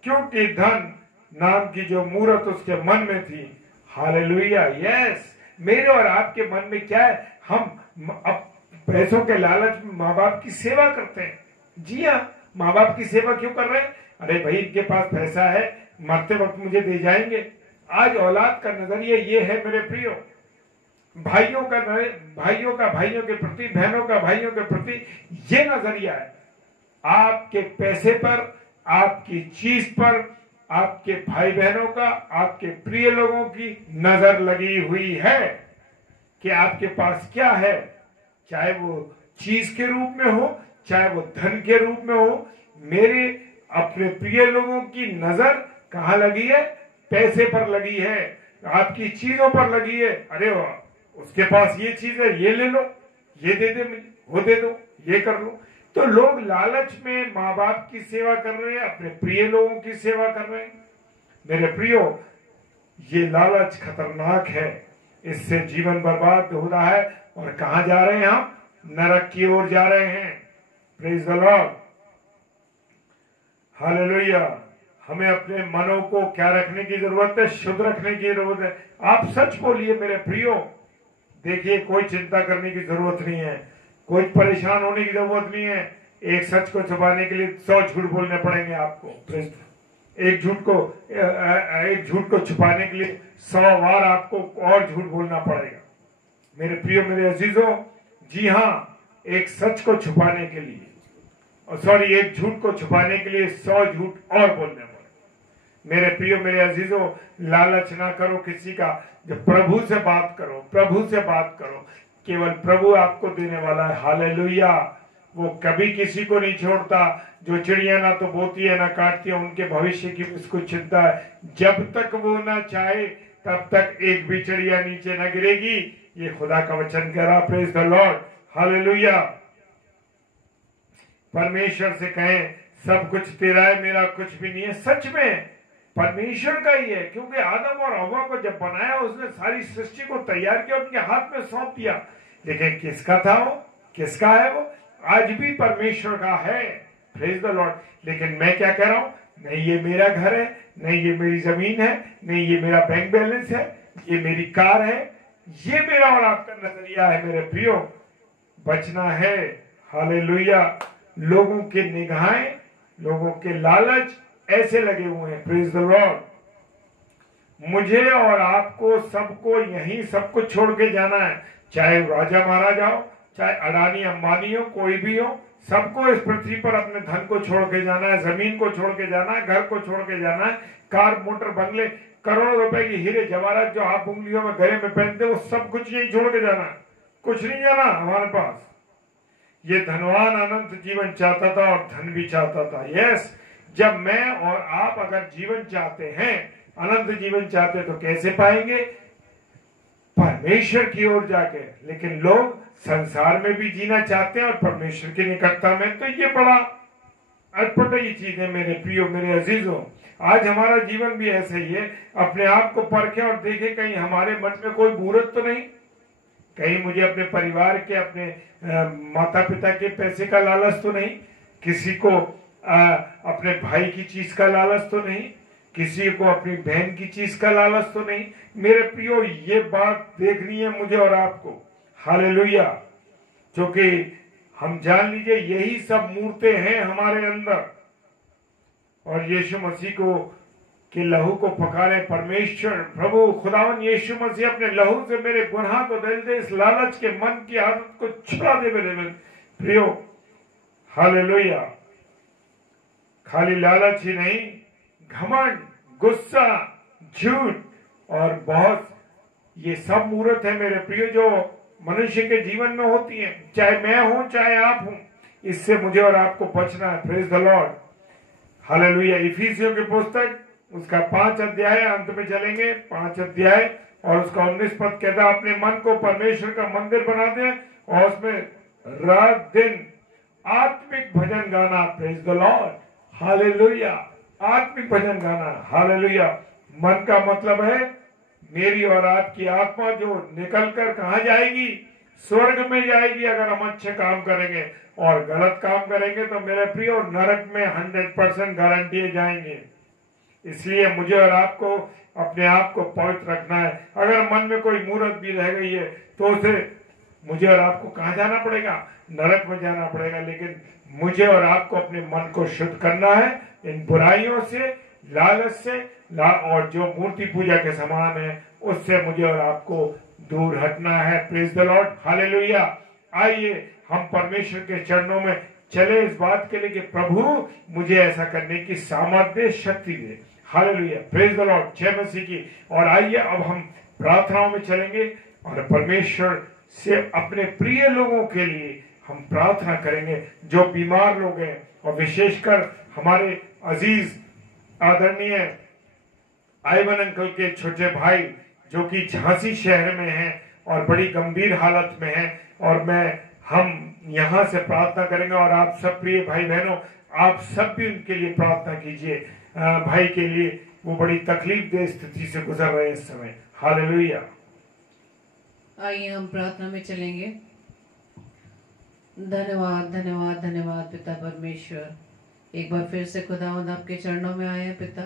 क्योंकि धन नाम की जो मूर्त उसके मन में थी। हालेलुया। यस, मेरे और आपके मन में क्या है? हम अब पैसों के लालच में माँ बाप की सेवा करते हैं। जी हाँ, माँ बाप की सेवा क्यों कर रहे हैं? अरे भाई इनके पास पैसा है, मरते वक्त मुझे दे जाएंगे। आज औलाद का नजरिया ये है मेरे प्रियो, भाइयों का भाइयों के प्रति, बहनों का भाइयों के प्रति ये नजरिया है। आपके पैसे पर, आपकी चीज पर, आपके भाई बहनों का, आपके प्रिय लोगों की नजर लगी हुई है कि आपके पास क्या है, चाहे वो चीज के रूप में हो, चाहे वो धन के रूप में हो। मेरे अपने प्रिय लोगों की नजर कहां लगी है? पैसे पर लगी है, आपकी चीजों पर लगी है। अरे वाह, उसके पास ये चीज है, ये ले लो, ये दे दे मुझे, वो दे दो, ये कर लो। तो लोग लालच में माँ बाप की सेवा कर रहे हैं, अपने प्रिय लोगों की सेवा कर रहे हैं। मेरे प्रियो, ये लालच खतरनाक है, इससे जीवन बर्बाद हो रहा है। और कहां जा रहे हैं हम? नरक की ओर जा रहे हैं। Praise the lord, hallelujah. हमें अपने मनों को क्या रखने की जरूरत है? शुद्ध रखने की जरूरत है। आप सच बोलिए मेरे प्रियो। देखिए, कोई चिंता करने की जरूरत नहीं है, कोई परेशान होने की जरूरत नहीं है। एक सच को छुपाने के लिए 100 झूठ बोलने पड़ेंगे आपको। एक झूठ को छुपाने के लिए 100 बार आपको और झूठ बोलना पड़ेगा। मेरे प्रियो मेरे अजीजों, जी हाँ, एक सच को छुपाने के लिए, एक झूठ को छुपाने के लिए 100 झूठ और बोलने पड़े। मेरे प्रियो मेरे अजीजों, लालच ना करो किसी का। जब प्रभु से बात करो, प्रभु से बात करो, केवल प्रभु आपको देने वाला है। हालेलुया। वो कभी किसी को नहीं छोड़ता। जो चिड़िया ना तो बोती है ना काटती है, उनके भविष्य की उसको चिंता है। जब तक वो ना चाहे तब तक एक भी चिड़िया नीचे न गिरेगी। ये खुदा का वचन कह रहा। Praise the lord, hallelujah. परमेश्वर से कहें सब कुछ तेरा है, मेरा कुछ भी नहीं है। सच में परमेश्वर का ही है, क्योंकि आदम और हव्वा को जब बनाया उसने सारी सृष्टि को तैयार किया, उनके हाथ में सौंप दिया। लेकिन किसका था वो? किसका है वो? आज भी परमेश्वर का है। Praise the Lord. लेकिन मैं क्या कह रहा हूं? नहीं ये मेरा घर है, नहीं ये मेरी जमीन है, नहीं ये मेरा बैंक बैलेंस है, ये मेरी कार है। ये मेरा और आपका नजरिया है मेरे प्रियो। बचना है। हालेलुया। लोगों के निगाहें, लोगों के लालच ऐसे लगे हुए हैं। Praise the Lord. मुझे और आपको सबको यहीं सब कुछ छोड़ के जाना है, चाहे राजा महाराजा हो, चाहे अडानी अंबानी हो, कोई भी हो, सबको इस पृथ्वी पर अपने धन को छोड़ के जाना है, जमीन को छोड़ के जाना है, घर को छोड़ के जाना है, कार मोटर बंगले करोड़ों रुपए की हीरे जवाहरात जो आप उंगलियों में गले में पहनते वो सब कुछ यही छोड़ के जाना है, कुछ नहीं जाना हमारे पास। ये धनवान अनंत जीवन चाहता था और धन भी चाहता था। यस, जब मैं और आप अगर जीवन चाहते हैं, अनंत जीवन चाहते तो कैसे पाएंगे? परमेश्वर की ओर जाके। लेकिन लोग संसार में भी जीना चाहते हैं और परमेश्वर की निकटता में, तो ये बड़ा अटपट ही चीज है मेरे प्रियो, मेरे अजीजों। आज हमारा जीवन भी ऐसे ही है। अपने आप को परखें और देखें कहीं हमारे मन में कोई बुरत तो नहीं, कहीं मुझे अपने परिवार के, अपने माता पिता के पैसे का लालच तो नहीं, किसी को अपने भाई की चीज का लालच तो नहीं, किसी को अपनी बहन की चीज का लालच तो नहीं। मेरे प्रियो, ये बात देखनी है मुझे और आपको। हालेलुया। क्योंकि हम जान लीजिए यही सब मूर्तें हैं हमारे अंदर, और यीशु मसीह को के लहू को पकारे परमेश्वर प्रभु खुदावन यीशु मसीह अपने लहू से मेरे गुनाह को दे दे, इस लालच के मन की आदत को छुड़ा दे मेरे प्रियो। हालेलुया। खाली लालच ही नहीं, घमंड, गुस्सा, झूठ और बहुत, ये सब मूर्त है मेरे प्रियो जो मनुष्य के जीवन में होती है। चाहे मैं हूं चाहे आप हूं, इससे मुझे और आपको बचना है। Praise the lord. हालेलुया। इफिसियों की पुस्तक उसका 5 अध्याय, अंत में चलेंगे 5 अध्याय और उसका 19 पद कहता है, अपने मन को परमेश्वर का मंदिर बना दे और उसमें रात दिन आत्मिक भजन गाना। Praise the lord. हालेलुया। आत्मिक भजन गाना। हालेलुया। मन का मतलब है मेरी और आपकी आत्मा जो निकलकर कहां जाएगी? स्वर्ग में जाएगी अगर हम अच्छे काम करेंगे, और गलत काम करेंगे तो मेरे प्रियो नरक में 100% गारंटी जाएंगे। इसलिए मुझे और आपको अपने आप को पवित्र रखना है। अगर मन में कोई मूर्त भी रह गई है तो उसे मुझे और आपको कहां जाना पड़ेगा? नरक में जाना पड़ेगा। लेकिन मुझे और आपको अपने मन को शुद्ध करना है इन बुराइयों से, लालच से, और जो मूर्ति पूजा के समान है उससे मुझे और आपको दूर हटना है। Praise the lord. हालेलुया। आइए हम परमेश्वर के चरणों में चले इस बात के लिए कि प्रभु मुझे ऐसा करने की सामर्थ्य, शक्ति दे। हालेलुया। Praise the Lord. जय मसीह की। और आइए अब हम प्रार्थनाओं में चलेंगे और परमेश्वर से अपने प्रिय लोगों के लिए हम प्रार्थना करेंगे जो बीमार लोग हैं, और विशेषकर हमारे अजीज आदरणीय आइवन अंकल के छोटे भाई जो कि झांसी शहर में हैं और बड़ी गंभीर हालत में हैं। और हम यहाँ से प्रार्थना करेंगे, और आप सब प्रिय भाई बहनों, आप सब भी उनके लिए प्रार्थना कीजिए। भाई के लिए, वो बड़ी तकलीफ दे स्थिति से गुजर रहे हैं इस समय। हालेलुया। आइए हम प्रार्थना में चलेंगे। धन्यवाद धन्यवाद धन्यवाद पिता परमेश्वर, एक बार फिर से खुदावंद आपके चरणों में आए हैं पिता।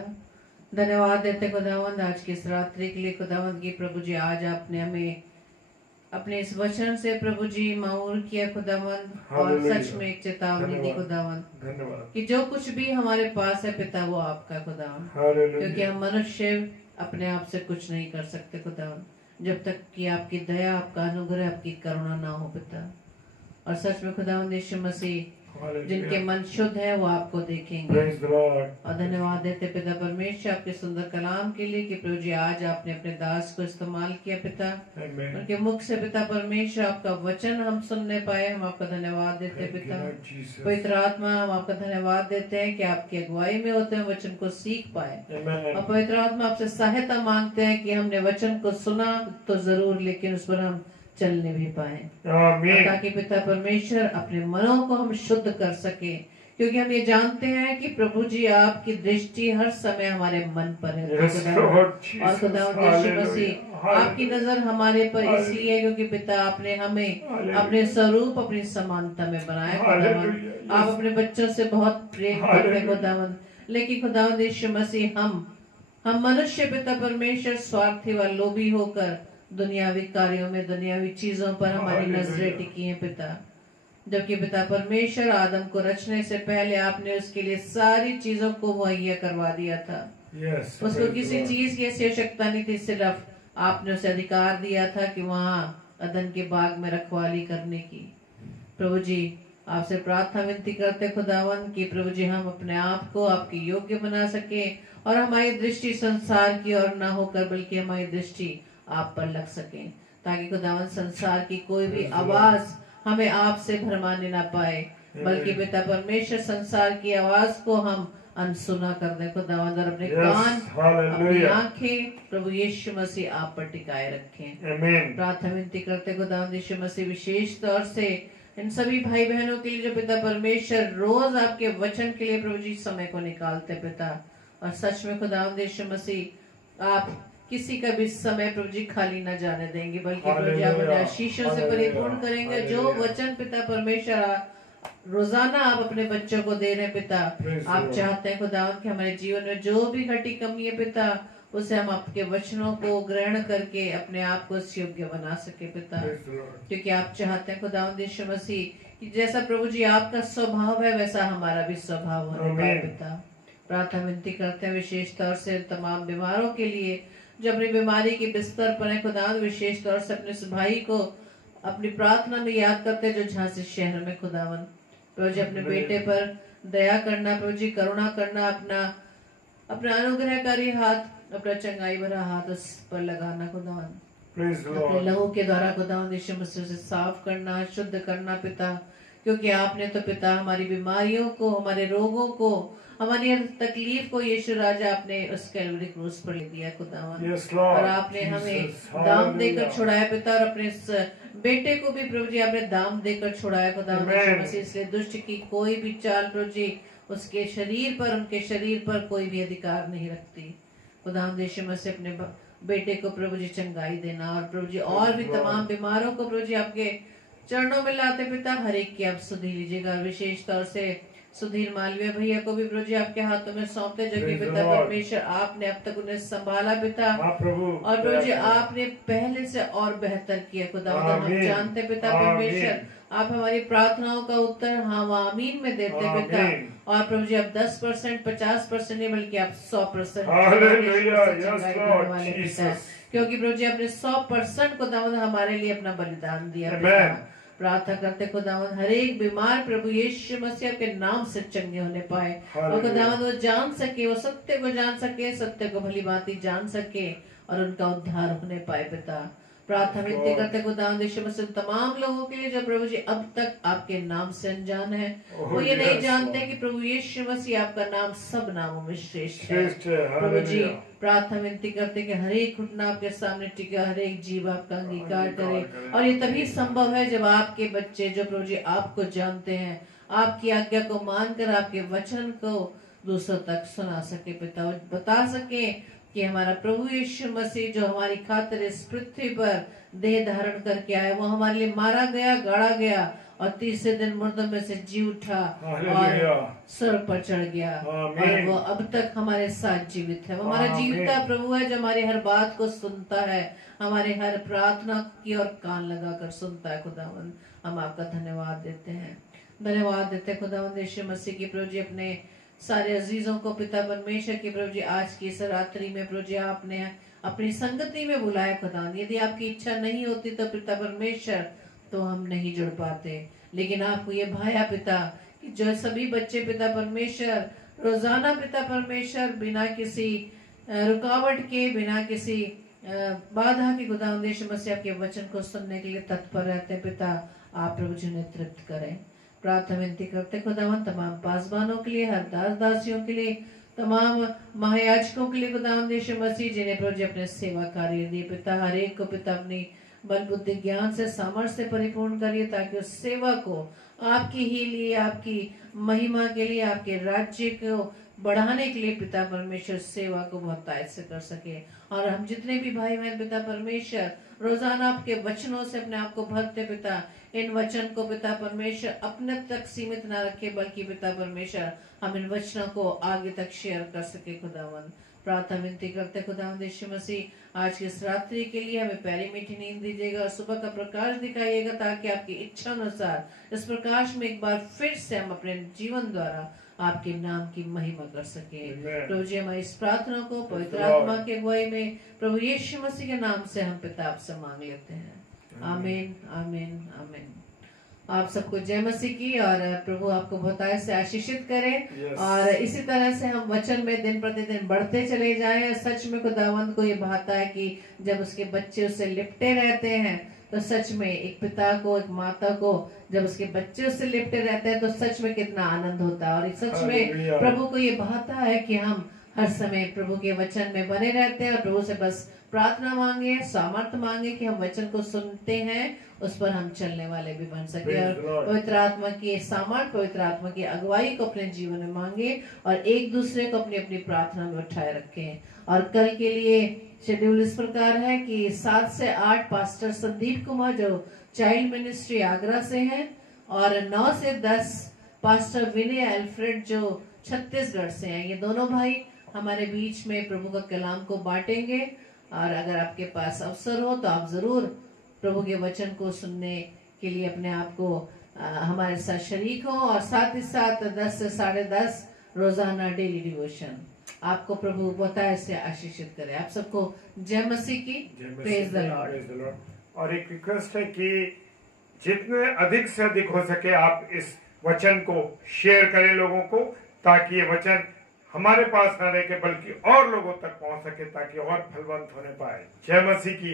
धन्यवाद देते खुदावंद आज की इस रात्रि के लिए खुदावंद की प्रभु जी। आज आपने हमें अपने इस वचन से प्रभु जी माऊर किया खुदावंद, और सच में एक चेतावनी दी खुदावंद कि जो कुछ भी हमारे पास है पिता वो आपका खुदावंद, क्योंकि हम मनुष्य अपने आप से कुछ नहीं कर सकते खुदावंद, जब तक कि आपकी दया, आपका अनुग्रह, आपकी करुणा ना हो पिता। और सच में खुदावंद यीशु मसीह जिनके मन शुद्ध है वो आपको देखेंगे। और धन्यवाद देते पिता परमेश्वर आपके सुंदर कलाम के लिए कि प्रभु जी आज आपने अपने दास को इस्तेमाल किया पिता, उनके मुख से पिता परमेश्वर आपका वचन हम सुनने पाए। हम आपका धन्यवाद देते पिता। पवित्र आत्मा, हम आपका धन्यवाद देते हैं कि आपकी अगुवाई में होते हैं वचन को सीख पाए। और पवित्र आत्मा आपसे सहायता मांगते हैं कि हमने वचन को सुना तो जरूर, लेकिन उस पर हम चलने भी पाए, ताकि पिता परमेश्वर अपने मनों को हम शुद्ध कर सके, क्योंकि हम ये जानते हैं कि प्रभु जी आपकी दृष्टि हर समय हमारे मन पर है। और खुदावंद यीशु मसीह आपकी नजर हमारे पर इसलिए क्योंकि पिता आपने हमें अपने स्वरूप, अपनी समानता में बनाया खुदावंद। आप अपने बच्चों से बहुत प्रेम करते हैं खुदावंद, लेकिन खुदावंद यीशु मसीह हम मनुष्य पिता परमेश्वर स्वार्थी व लोभी होकर दुनियावी कार्यों में, दुनियावी चीजों पर हमारी नजरें टिकी हैं पिता। जबकि पिता परमेश्वर आदम को रचने से पहले आपने उसके लिए सारी चीजों को मुहैया करवा दिया था। Yes. उसको praise किसी the Lord. चीज की ऐसी आवश्यकता नहीं थी, सिर्फ आपने उसे अधिकार दिया था कि वहाँ अदन के बाग में रखवाली करने की। प्रभु जी, आपसे प्रार्थना विनती करते खुदावन कि प्रभु जी हम अपने आप को आपके योग्य बना सके और हमारी दृष्टि संसार की ओर न होकर बल्कि हमारी दृष्टि आप पर लग सके, ताकि खुदावन संसार की कोई भी आवाज हमें आपसे भरमाने ना पाए, बल्कि पिता परमेश्वर संसार की आवाज को हम अनसुना कर दे खुदावंद, और अपने कान अपनी Hallelujah. आंखें प्रभु यीशु मसीह आप पर टिकाए रखें। Amen. प्रार्थना विनती करते खुदावंद यीशु मसीह विशेष तौर से इन सभी भाई बहनों के लिए जो पिता परमेश्वर रोज आपके वचन के लिए प्रभु जी समय को निकालते पिता, और सच में खुदावंद यीशु मसीह आप किसी का भी समय प्रभु जी खाली न जाने देंगे, बल्कि प्रभु जी आप उन्हें आशीषों से परिपूर्ण करेंगे। जो वचन पिता परमेश्वर रोजाना आप अपने बच्चों को दे रहे हैं पिता, आप चाहते हैं खुदावंद कि हमारे जीवन में जो भी घटी कमी है पिता, उसे हम आपके वचनों को ग्रहण करके अपने आप को योग्य बना सके पिता, Praise the Lord. क्योंकि आप चाहते हैं खुदावंद यीशु मसीह कि जैसा प्रभु जी आपका स्वभाव है वैसा हमारा भी स्वभाव होने पाए आमीन। पिता। प्रार्थना विनती करते हैं विशेष तौर से तमाम बीमारों के लिए जो अपनी बीमारी के बिस्तर पर है खुदावंद, विशेष तौर से अपने इस भाई को अपनी प्रार्थना में याद करते हैं जो झांसी शहर में खुदावंद, प्रभु जी अपने बेटे पर दया करना, प्रभु जी करुणा करना, अपना अनुग्रहकारी हाथ, अपना चंगाई भरा हाथ उस पर लगाना खुदावंद, Praise the अपने Lord. लहू के द्वारा खुदावंद यीशु मसीह से साफ करना, शुद्ध करना पिता, क्योंकि आपने तो पिता हमारी बीमारियों को, हमारे रोगों को, हमारी हर तकलीफ को यीशु राजा आपने उस कैलवरी क्रूस पर ले दिया खुदावंद, Yes, Lord. और आपने हमें Jesus. दाम देकर Hallelujah. छुड़ाया पिता, और अपने इस बेटे को भी प्रभु जी आपने दाम देकर छुड़ाया खुदावंद Amen. यीशु मसीह, इसलिए दुष्ट की कोई भी चाल प्रभु जी उसके शरीर पर, उनके शरीर पर कोई भी अधिकार नहीं रखती। खुदावंद यीशु मसीह अपने बेटे को प्रभु जी चंगाई देना, और प्रभु जी और भी तमाम बीमारों को प्रभु जी आपके चरणों में लाते पिता, हर एक की आप सुधि लीजिएगा। विशेष तौर से सुधीर मालवीय भैया को भी प्रभु जी आपके हाथों में सौंपते, जो कि Praise the पिता Lord. परमेश्वर आपने अब तक उन्हें संभाला पिता, हाँ प्रभु। और प्रभु जी आपने पहले से और बेहतर किया खुदावंद। हम आमीन। जानते पिता आमीन। परमेश्वर आप हमारी प्रार्थनाओं का उत्तर हाँ व आमीन में देते पिता, आमीन। और प्रभु जी आप 10%, 50% नहीं बल्कि आप 100% Hallelujah. Yes, चंगाई Lord. देने वाले पिता, Jesus. क्योंकि प्रभु जी आपने 100% खुदावंद हमारे लिए अपना बलिदान दिया Amen. पिता। प्रार्थना करते खुदावंद हर एक बीमार प्रभु यीशु मसीह के नाम से चंगे होने पाए, और Hallelujah. खुदावंद वो जान सके, वो सत्य को जान सके, सत्य को भली भांति जान सके, और उनका उद्धार होने पाए पिता। प्रार्थना विनती करते खुदावंद यीशु मसीह तमाम लोगों के लिए जो प्रभु जी अब तक आपके नाम से अनजान है, वो ये नहीं yes, जानते Lord. कि प्रभु यीशु मसीह आपका नाम सब नामों में श्रेष्ठ है। श्रेष्ठ है। प्रभु जी Hallelujah. प्रार्थना विनती करते कि हर एक घुटना आपके सामने टिका, हर एक जीव आपका अंगीकार करे, करे। और ये तभी संभव है जब आपके बच्चे जो प्रभु जी आपको जानते हैं, आपकी आज्ञा को मानकर आपके वचन को दूसरों तक सुना सके पिता, और बता सके कि हमारा प्रभु यीशु मसीह जो हमारी खातिर इस पृथ्वी पर देह धारण करके आया, वो हमारे लिए मारा गया, गाड़ा गया, और तीसरे दिन मुर्दों में से जी उठा और Hallelujah. स्वर पर चढ़ गया, आमीन। और वो अब तक हमारे साथ जीवित है। वो हमारा आमीन। जीविता प्रभु है जो हमारी हर बात को सुनता है, हमारे हर प्रार्थना की ओर कान लगाकर सुनता है खुदावंद। हम आपका धन्यवाद देते हैं, धन्यवाद देते हैं खुदावंद यीशु मसीह की प्रभु जी अपने सारे अजीजों को पिता परमेश्वर की प्रभु जी आज की इस रात्रि में प्रभु जी आपने अपनी संगति में बुलाया खुदावंद। यदि आपकी इच्छा नहीं होती तो पिता परमेश्वर तो हम नहीं जुड़ पाते, लेकिन आपको ये भाया पिता कि जो सभी बच्चे पिता परमेश्वर रोजाना पिता परमेश्वर बिना किसी रुकावट के, बिना किसी बाधा के खुदावंद यीशु मसीह आपके वचन को सुनने के लिए तत्पर रहते हैं पिता, आप प्रभु जी ने तृप्त करें। प्रार्थना विनती करते खुदावंद तमाम पासबानों के लिए, हर दास दासियों के लिए, तमाम महायाजकों के लिए खुदावंद यीशु मसीह जिन्हें प्रभु जी अपने सेवा कार्य दिए पिता, हर एक को पिता अपनी बल बुद्धि ज्ञान से सामर्थ्य से परिपूर्ण करिए, ताकि उस सेवा को आपकी ही लिए, आपकी महिमा के लिए, आपके राज्य को बढ़ाने के लिए पिता परमेश्वर सेवा को बहुत तायत से कर सके। और हम जितने भी भाई बहन पिता परमेश्वर रोजाना आपके वचनों से अपने आप को भरते पिता, इन वचन को पिता परमेश्वर अपने तक सीमित ना रखे, बल्कि पिता परमेश्वर हम इन वचनों को आगे तक शेयर कर सके खुदावंद। प्रार्थना विनती करते खुदावंद यीशु मसीह आज की इस रात्रि के लिए हमें प्यारी मीठी नींद दीजिएगा और सुबह का प्रकाश दिखाइएगा, ताकि आपकी इच्छा अनुसार इस प्रकाश में एक बार फिर से हम अपने जीवन द्वारा आपके नाम की महिमा कर सके। प्रभु जी, हमारी इस प्रार्थना को पवित्र आत्मा की अगुवाई में प्रभु यीशु मसीह के नाम से हम पिता आपसे मांग लेते हैं। आमीन, आमीन, आमीन। आप सबको जय मसीह की, और प्रभु आपको बहुत से आशीषित करे। और इसी तरह से हम वचन में दिन प्रतिदिन बढ़ते चले जाएं। सच में खुदावंद को ये भाता है कि जब उसके बच्चे उससे लिपटे रहते हैं तो सच में एक पिता को, एक माता को जब उसके बच्चे उससे लिपटे रहते हैं तो सच में कितना आनंद होता है। और सच में प्रभु को ये भाता है कि हम हर समय प्रभु के वचन में बने रहते हैं और प्रभु से बस प्रार्थना मांगे, सामर्थ्य मांगे कि हम वचन को सुनते हैं, उस पर हम चलने वाले भी बन सके। और पवित्र आत्मा की सामर्थ्य, पवित्र आत्मा की अगुवाई को अपने जीवन में मांगे और एक दूसरे को अपनी अपनी प्रार्थना में उठाए रखें। और कल के लिए शेड्यूल इस प्रकार है कि 7 से 8 पास्टर संदीप कुमार जो चाइल्ड मिनिस्ट्री आगरा से हैं, और 9 से 10 पास्टर विनय अल्फ्रेड जो छत्तीसगढ़ से हैं। ये दोनों भाई हमारे बीच में प्रभु का कलाम को बांटेंगे। और अगर आपके पास अवसर हो तो आप जरूर प्रभु के वचन को सुनने के लिए अपने आप को हमारे साथ शरीक हो। और साथ ही साथ 10 से 10:30 रोजाना डेली डिवोशन। आपको प्रभु बताए से आशीषित करे। आप सबको जय मसीह की, प्रेज द लॉर्ड। और एक रिक्वेस्ट है कि जितने अधिक से अधिक हो सके आप इस वचन को शेयर करें लोगों को, ताकि ये वचन हमारे पास न रह के बल्कि और लोगों तक पहुंच सके, ताकि और फलवंत होने पाए। जय मसीह की।